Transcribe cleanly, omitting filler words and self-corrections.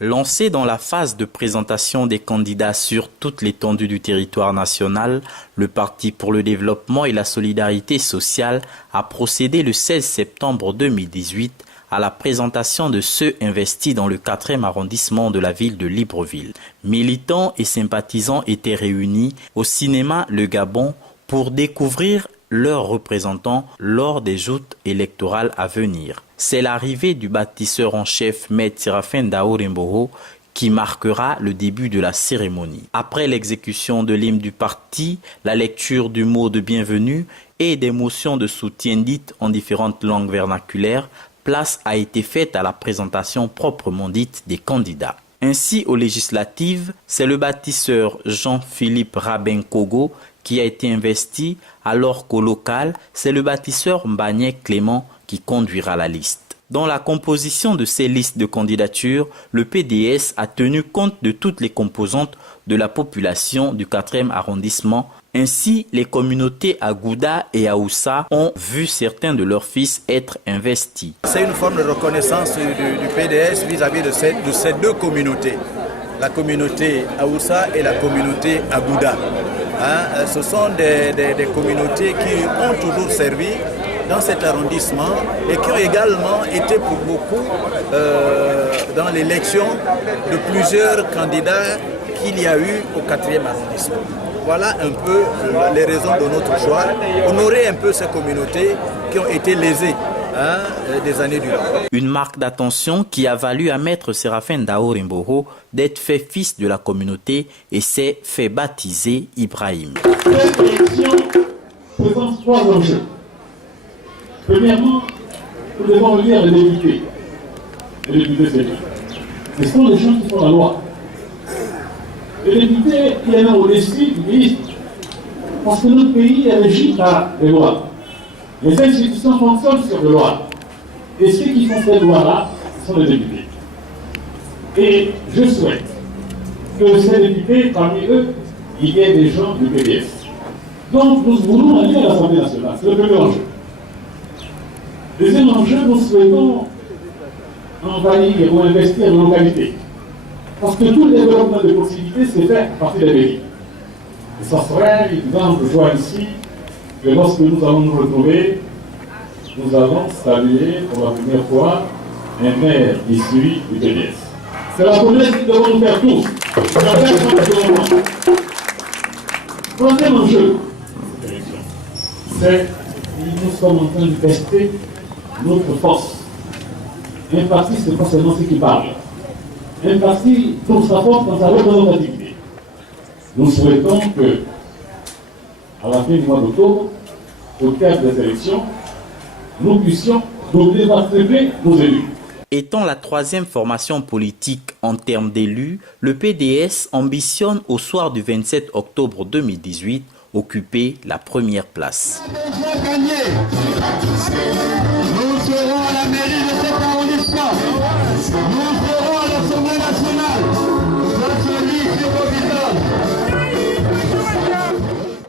Lancé dans la phase de présentation des candidats sur toute l'étendue du territoire national, le Parti pour le développement et la solidarité sociale a procédé le 16 septembre 2018 à la présentation de ceux investis dans le 4e arrondissement de la ville de Libreville. Militants et sympathisants étaient réunis au cinéma Le Gabon pour découvrir leurs représentants lors des joutes électorales à venir. C'est l'arrivée du bâtisseur en chef Maître Séraphin Daourimboho qui marquera le début de la cérémonie. Après l'exécution de l'hymne du parti, la lecture du mot de bienvenue et des motions de soutien dites en différentes langues vernaculaires, place a été faite à la présentation proprement dite des candidats. Ainsi, aux législatives, c'est le bâtisseur Jean-Philippe Rabin-Kogo qui a été investi, alors qu'au local, c'est le bâtisseur Mbagné Clément qui conduira la liste. Dans la composition de ces listes de candidatures, le PDS a tenu compte de toutes les composantes de la population du 4e arrondissement. Ainsi, les communautés Agouda et Aoussa ont vu certains de leurs fils être investis. C'est une forme de reconnaissance du PDS vis-à-vis de ces deux communautés, la communauté Aoussa et la communauté Agouda. Ce sont des communautés qui ont toujours servi dans cet arrondissement et qui ont également été pour beaucoup dans l'élection de plusieurs candidats qu'il y a eu au 4e arrondissement. Voilà un peu les raisons de notre choix, honorer un peu ces communautés qui ont été lésées des années durant. Une marque d'attention qui a valu à Maître Séraphin Daourimboho d'être fait fils de la communauté et s'est fait baptiser Ibrahim. Cette élection présente trois enjeux. Premièrement, nous devons relire les députés. Les députés, ce sont les gens qui font la loi. Les députés, il y en a au-dessus du ministre. Parce que notre pays est régi par les lois. Les institutions fonctionnent sur les lois. Et ceux qui font ces lois-là, ce sont les députés. Et je souhaite que ces députés, parmi eux, il y ait des gens du PDS. Donc nous voulons aller à l'Assemblée nationale. C'est le premier enjeu. Deuxième enjeu, nous souhaitons envahir ou investir dans nos localités. Parce que tout le développement de proximité s'est fait à partir des mairies. Et ça serait évident de voir ici que lorsque nous allons nous retrouver, nous allons saluer pour la première fois un maire issu du PDS. C'est la promesse que nous devons nous faire tous. Troisième enjeu, c'est que nous sommes en train de tester notre force. Un parti, c'est pas seulement ce qui parle. Un parti trouve sa force dans sa représentativité. Nous souhaitons que, à la fin du mois d'octobre, au terme des élections, nous puissions nous débattre nos élus. Étant la 3e formation politique en termes d'élus, le PDS ambitionne au soir du 27 octobre 2018 occuper la première place.